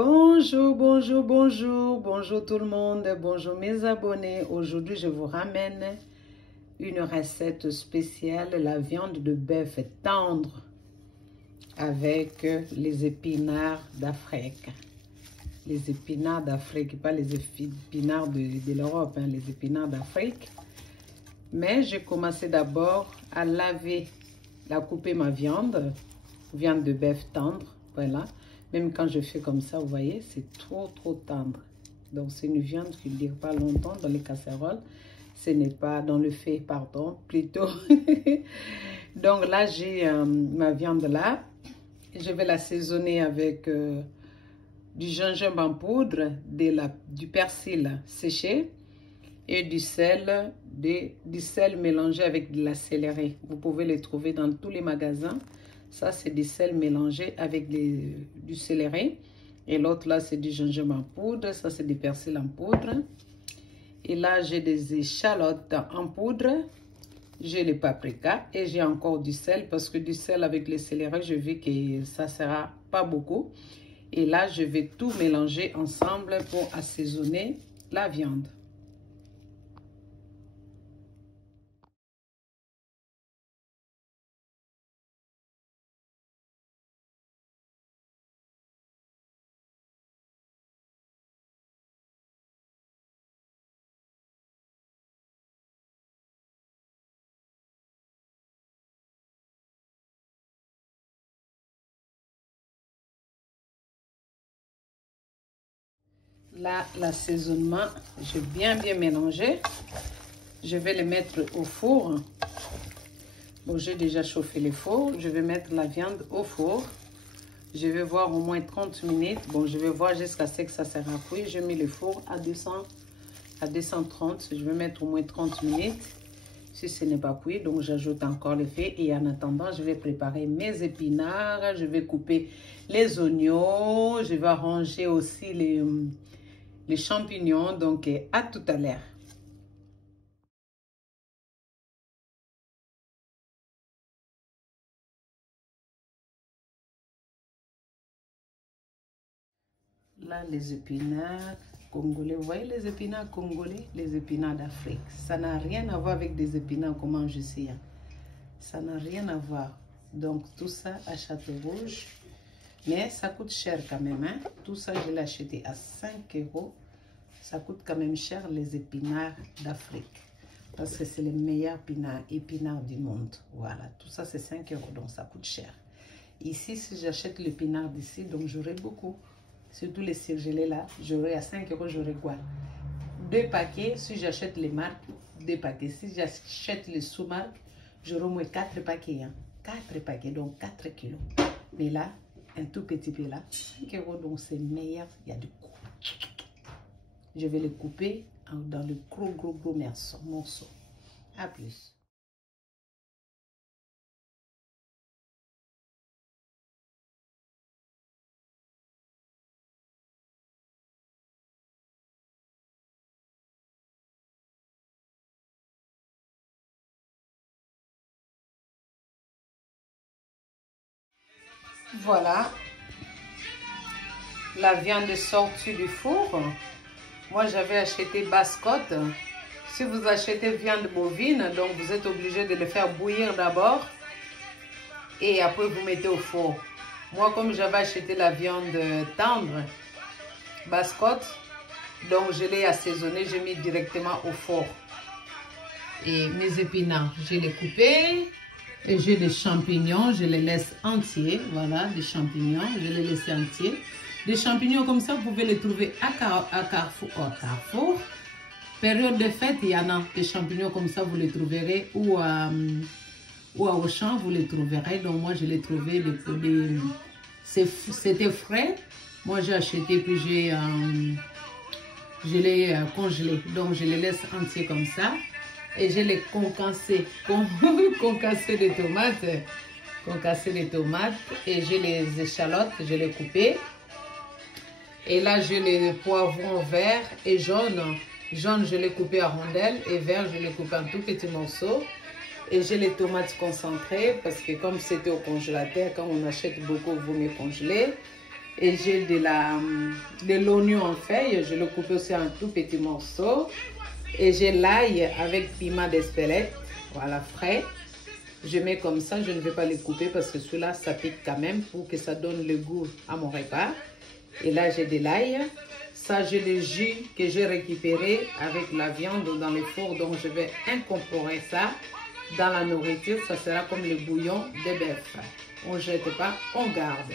Bonjour, bonjour, bonjour, bonjour tout le monde, bonjour mes abonnés. Aujourd'hui, je vous ramène une recette spéciale, la viande de bœuf tendre avec les épinards d'Afrique. Les épinards d'Afrique, pas les épinards de l'Europe, hein, les épinards d'Afrique. Mais j'ai commencé d'abord à laver, à couper ma viande de bœuf tendre, voilà. Même quand je fais comme ça, vous voyez, c'est trop tendre. Donc, c'est une viande qui ne dure pas longtemps dans les casseroles. Ce n'est pas dans le feu, pardon, plutôt. Donc là, j'ai ma viande là. Je vais l'assaisonner avec du gingembre en poudre, du persil séché et du sel mélangé avec de la céleri. Vous pouvez les trouver dans tous les magasins. Ça, c'est du sel mélangé avec du céleri. Et l'autre, là, c'est du gingembre en poudre. Ça, c'est du persil en poudre. Et là, j'ai des échalotes en poudre. J'ai les paprikas. Et j'ai encore du sel. Parce que du sel avec le céleri, je vois que ça ne sera pas beaucoup. Et là, je vais tout mélanger ensemble pour assaisonner la viande. Là, l'assaisonnement, j'ai bien mélangé. Je vais le mettre au four. Bon, j'ai déjà chauffé le four. Je vais mettre la viande au four. Je vais voir au moins 30 minutes. Bon, je vais voir jusqu'à ce que ça sera cuit. J'ai mis le four à 230. Je vais mettre au moins 30 minutes. Si ce n'est pas cuit, donc j'ajoute encore le feu. Et en attendant, je vais préparer mes épinards. Je vais couper les oignons. Je vais arranger aussi les champignons. Donc, à tout à l'heure. Là, les épinards congolais. Vous voyez les épinards congolais, les épinards d'Afrique. Ça n'a rien à voir avec des épinards qu'on mange ici. Hein. Ça n'a rien à voir. Donc, tout ça à Château-Rouge. Mais ça coûte cher quand même. Hein. Tout ça, je l'ai acheté à 5 €. Ça coûte quand même cher les épinards d'Afrique. Parce que c'est les meilleurs épinards du monde. Voilà, tout ça c'est 5 €, donc ça coûte cher. Ici, si j'achète l'épinard d'ici, donc j'aurai beaucoup. Surtout les surgelés là, j'aurai à 5 €, j'aurai quoi? 2 paquets, si j'achète les marques, 2 paquets. Si j'achète les sous-marques, j'aurai au moins 4 paquets. Hein. 4 paquets, donc 4 kilos. Mais là, un tout petit peu là, 5 €, donc c'est meilleur, il y a du goût. Je vais les couper dans le gros morceaux. À plus. Voilà, la viande est sortie du four. Moi, j'avais acheté basse-côte. Si vous achetez viande bovine, donc vous êtes obligé de le faire bouillir d'abord et après vous mettez au four. Moi, comme j'avais acheté la viande tendre, basse-côte, donc je l'ai assaisonné, j'ai mis directement au four. Et mes épinards, je les coupés. Et j'ai des champignons, je les laisse entiers. Voilà, des champignons, je les laisse entiers. Des champignons comme ça, vous pouvez les trouver à Carrefour. Période de fête, il y en a des champignons comme ça, vous les trouverez. Ou à Auchan, vous les trouverez. Donc moi, je les trouvais, c'était frais. Moi, j'ai acheté, puis je l'ai congelé. Donc, je les laisse entiers comme ça. Et je les concassé des tomates. Concassé des tomates. Et j'ai les échalotes, je les coupées. Et là, j'ai les poivrons verts et jaunes. Jaune, je les coupé en rondelles. Et vert, je les coupé en tout petits morceaux. Et j'ai les tomates concentrées. Parce que comme c'était au congélateur, quand on achète beaucoup, vous me congelez. Et j'ai de l'oignon en feuille, je le coupe aussi en tout petits morceaux. Et j'ai l'ail avec piment d'Espelette, voilà, frais. Je mets comme ça, je ne vais pas les couper parce que ceux-là, ça pique quand même pour que ça donne le goût à mon repas. Et là, j'ai de l'ail. Ça, j'ai le jus que j'ai récupéré avec la viande dans le four. Donc, je vais incorporer ça dans la nourriture. Ça sera comme le bouillon de bœuf. On ne jette pas, on garde.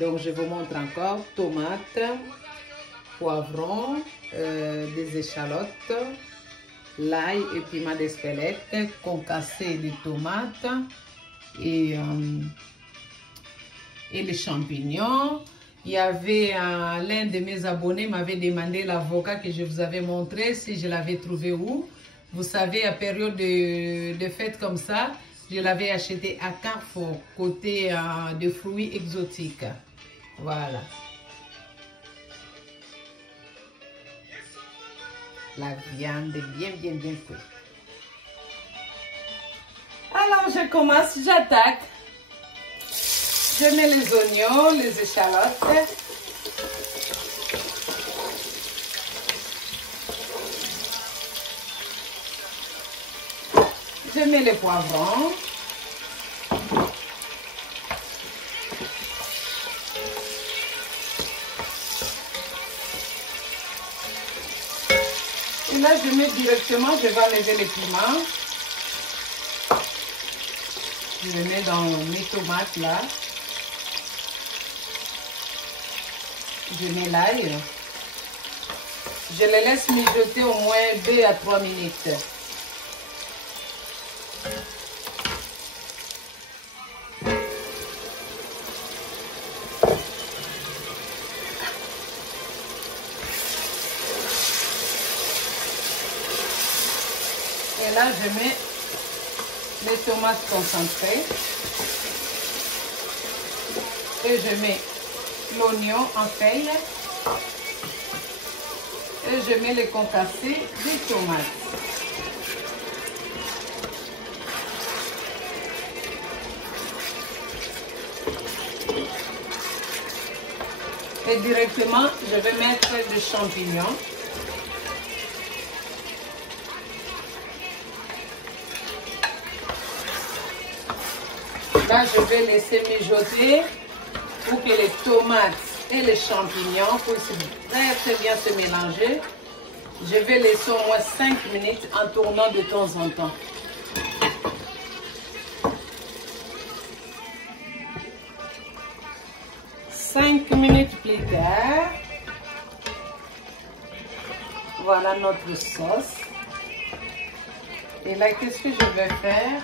Donc, je vous montre encore tomates, poivrons, des échalotes, l'ail et piment d'Espelette, concassé de tomates et les champignons. Il y avait l'un de mes abonnés m'avait demandé l'avocat que je vous avais montré, si je l'avais trouvé où. Vous savez, à période de fête comme ça, je l'avais acheté à Carrefour, côté de fruits exotiques. Voilà. La viande bien cuite. Alors, je commence, j'attaque. Je mets les oignons, les échalotes. Je mets les poivrons. Et là, je mets directement, je vais enlever les piments. Je les mets dans mes tomates là. Je mets l'ail. Je les laisse mijoter au moins 2 à 3 minutes. Et là, je mets les tomates concentrées. Et je mets l'oignon en feuille. Et je mets les concassés des tomates. Et directement, je vais mettre des champignons. Là, je vais laisser mijoter pour que les tomates et les champignons puissent très bien se mélanger. Je vais laisser au moins 5 minutes en tournant de temps en temps. Cinq minutes plus tard, voilà notre sauce. Et là, qu'est-ce que je vais faire?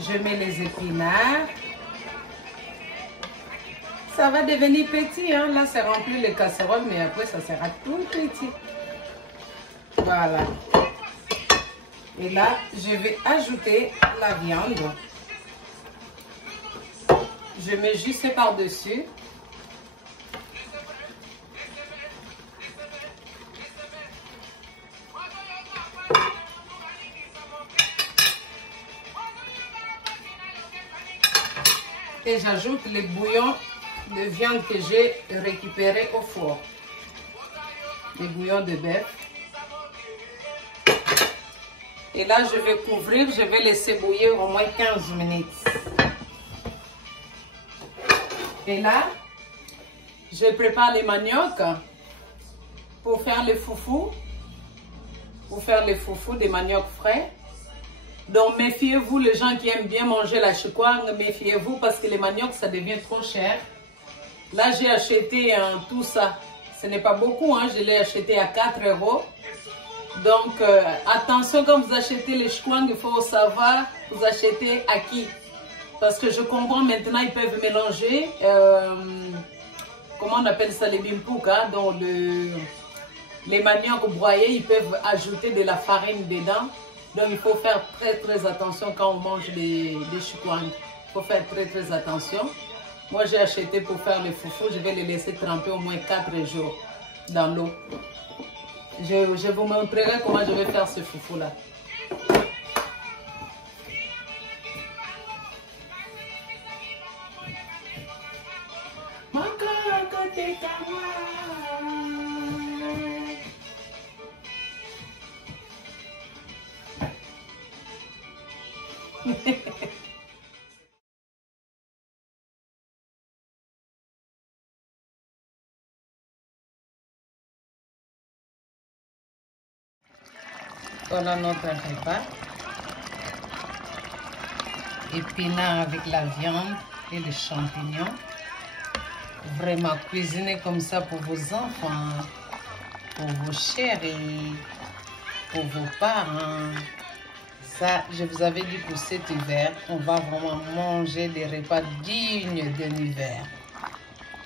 Je mets les épinards. Ça va devenir petit, hein? Là, c'est rempli les casseroles, mais après, ça sera tout petit. Voilà. Et là, je vais ajouter la viande. Je mets juste par-dessus. Et j'ajoute les bouillons de viande que j'ai récupéré au four. Les bouillons de bœuf. Et là, je vais couvrir, je vais laisser bouillir au moins 15 minutes. Et là, je prépare les maniocs pour faire les foufous. Pour faire les foufous des maniocs frais. Donc, méfiez-vous, les gens qui aiment bien manger la chikwang, méfiez-vous parce que les maniocs, ça devient trop cher. Là, j'ai acheté tout ça. Ce n'est pas beaucoup, hein, je l'ai acheté à 4 €. Donc, attention, quand vous achetez les chikwang, il faut savoir, vous achetez à qui. Parce que je comprends maintenant, ils peuvent mélanger, comment on appelle ça, les bimpouk, hein, donc les maniocs broyés, ils peuvent ajouter de la farine dedans. Donc, il faut faire très attention quand on mange des chikwang. Il faut faire très attention. Moi, j'ai acheté pour faire les foufous. Je vais les laisser tremper au moins 4 jours dans l'eau. Je vous montrerai comment je vais faire ce foufou-là. Voilà notre repas. Épinards avec la viande et les champignons. Vraiment cuisiner comme ça pour vos enfants, pour vos chéris, pour vos parents. Ça, je vous avais dit pour cet hiver, on va vraiment manger des repas dignes d'un hiver.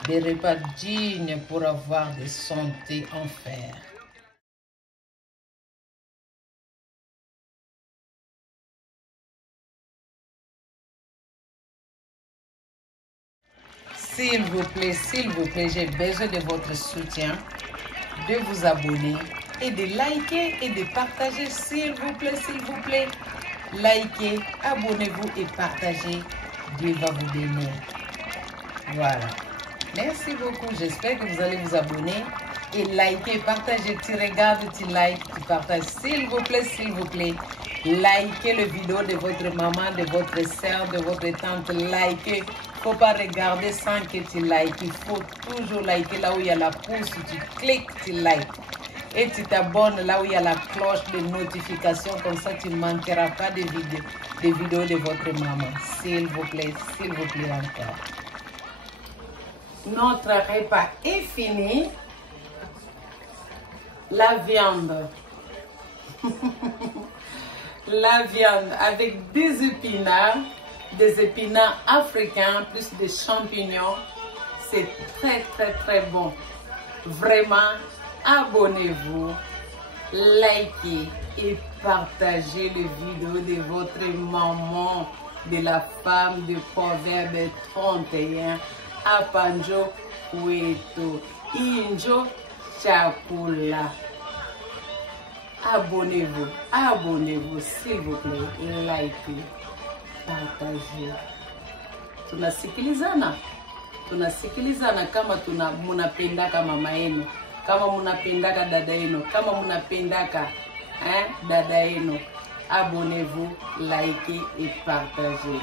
Des repas dignes pour avoir des santé en fer. S'il vous plaît, j'ai besoin de votre soutien, de vous abonner et de liker et de partager, s'il vous plaît. Likez, abonnez-vous et partagez. Dieu va vous bénir. Voilà. Merci beaucoup. J'espère que vous allez vous abonner et liker, partager. Tu regardes, tu likes, tu partages. S'il vous plaît. Likez la vidéo de votre maman, de votre soeur, de votre tante. Likez. Il ne faut pas regarder sans que tu likes. Il faut toujours liker là où il y a la pouce. Tu cliques, tu likes. Et tu t'abonnes là où il y a la cloche de notification. Comme ça, tu ne manqueras pas de vidéos de votre maman. S'il vous plaît encore. Notre repas est fini. La viande. La viande avec des épinards africains, plus des champignons. C'est très bon. Vraiment, abonnez-vous, likez et partagez les vidéos de votre maman, de la femme de Proverbe 31, Apanjo Kueto, Injo Chakula. Abonnez-vous, s'il vous plaît, likez, partagez. Tunasikilizana kama munapendaka mama yenu, kama munapendaka dada yenu, kama munapendaka dada yenu. Abonnez-vous, likez et partagez.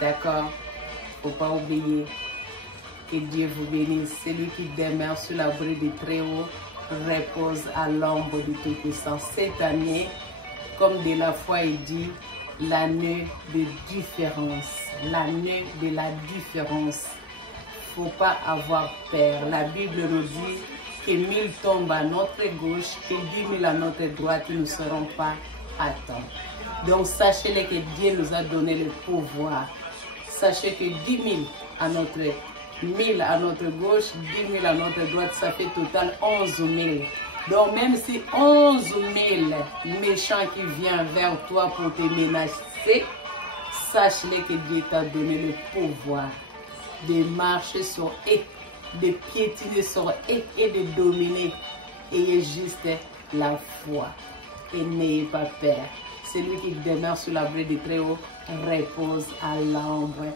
D'accord? Faut pas oublier que Dieu vous bénisse. Celui qui demeure sur l'abri du Très-Haut repose à l'ombre du Tout-Puissant. Cette année, comme de la foi est dit, l'année de différence. L'année de la différence. Faut pas avoir peur. La Bible nous dit que 1000 tombent à notre gauche, que 10 000 à notre droite, nous ne serons pas à temps. Donc sachez-le que Dieu nous a donné le pouvoir. Sachez que 10 000 à notre 1000 à notre gauche, 10 000 à notre droite, ça fait total 11 000. Donc même si 11 000 méchants qui viennent vers toi pour te menacer, sache-le que Dieu t'a donné le pouvoir de marcher sur eux, de piétiner sur eux et de dominer. Ayez juste la foi et n'ayez pas peur. Celui qui demeure sur l'abri du Très-Haut repose à l'ombre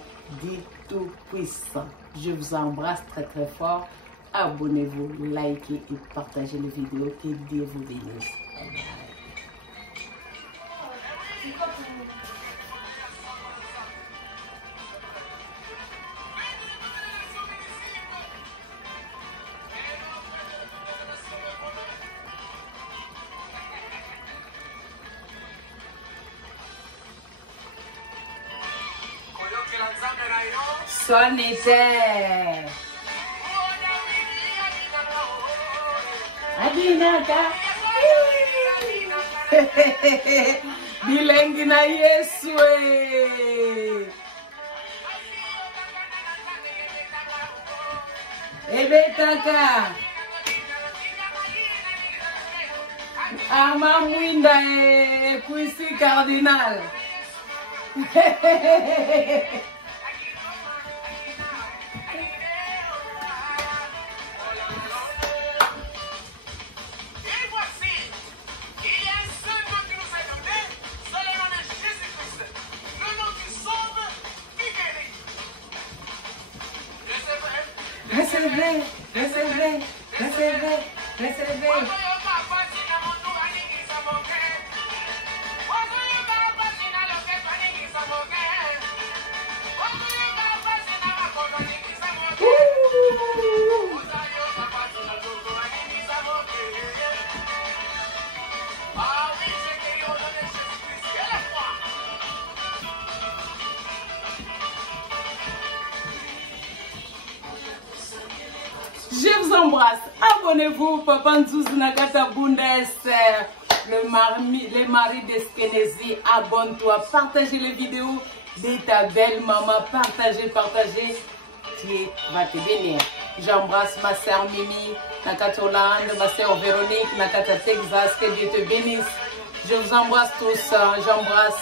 du Tout-Puissant. Je vous embrasse très fort. Abonnez-vous, likez et partagez les vidéos. Que Dieu vous bénisse. Sonite Adinaka Bilengi na Yesu Ebetaka Arma Mwinda Puisi Cardinal recevez, recevez, recevez, recevez. Je vous embrasse. Abonnez-vous, Papa Nzouz Nakata Bundes, les maris d'Eskenezi. Abonne-toi, partagez les vidéos de ta belle maman. Partagez, partagez. Dieu va te bénir. J'embrasse ma soeur Mimi, Nakata Hollande, ma soeur Véronique, Nakata Texas. Que Dieu te bénisse. Je vous embrasse tous. J'embrasse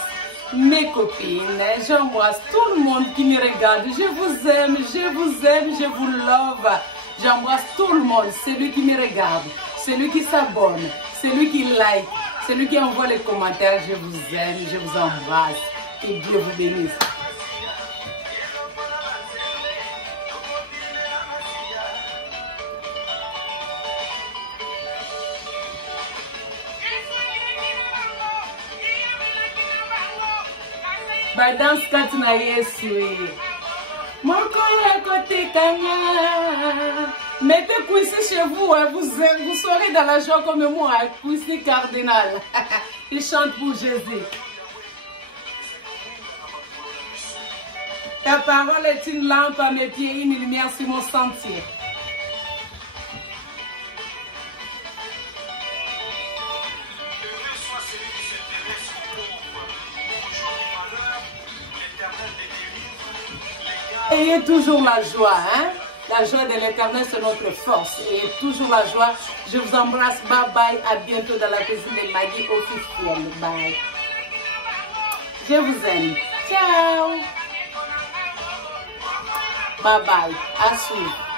mes copines. J'embrasse tout le monde qui me regarde. Je vous aime, je vous aime, je vous love. J'embrasse tout le monde, celui qui me regarde, celui qui s'abonne, celui qui like, celui qui envoie les commentaires. Je vous aime, je vous embrasse. Que Dieu vous bénisse. Bah, dans ce cas, tu n'as rien su. Mon à côté Kanya. Mettez Kouissi chez vous, hein. Vous serez dans la joie comme moi, hein. Kouissi cardinal. Il chante pour Jésus. Ta parole est une lampe à mes pieds, une lumière sur mon sentier. Ayez toujours la joie, hein? La joie de l'Éternel, c'est notre force. Ayez toujours la joie. Je vous embrasse. Bye bye. À bientôt dans la cuisine de Maggie officielle. Bye. Je vous aime. Ciao. Bye bye. À suivre.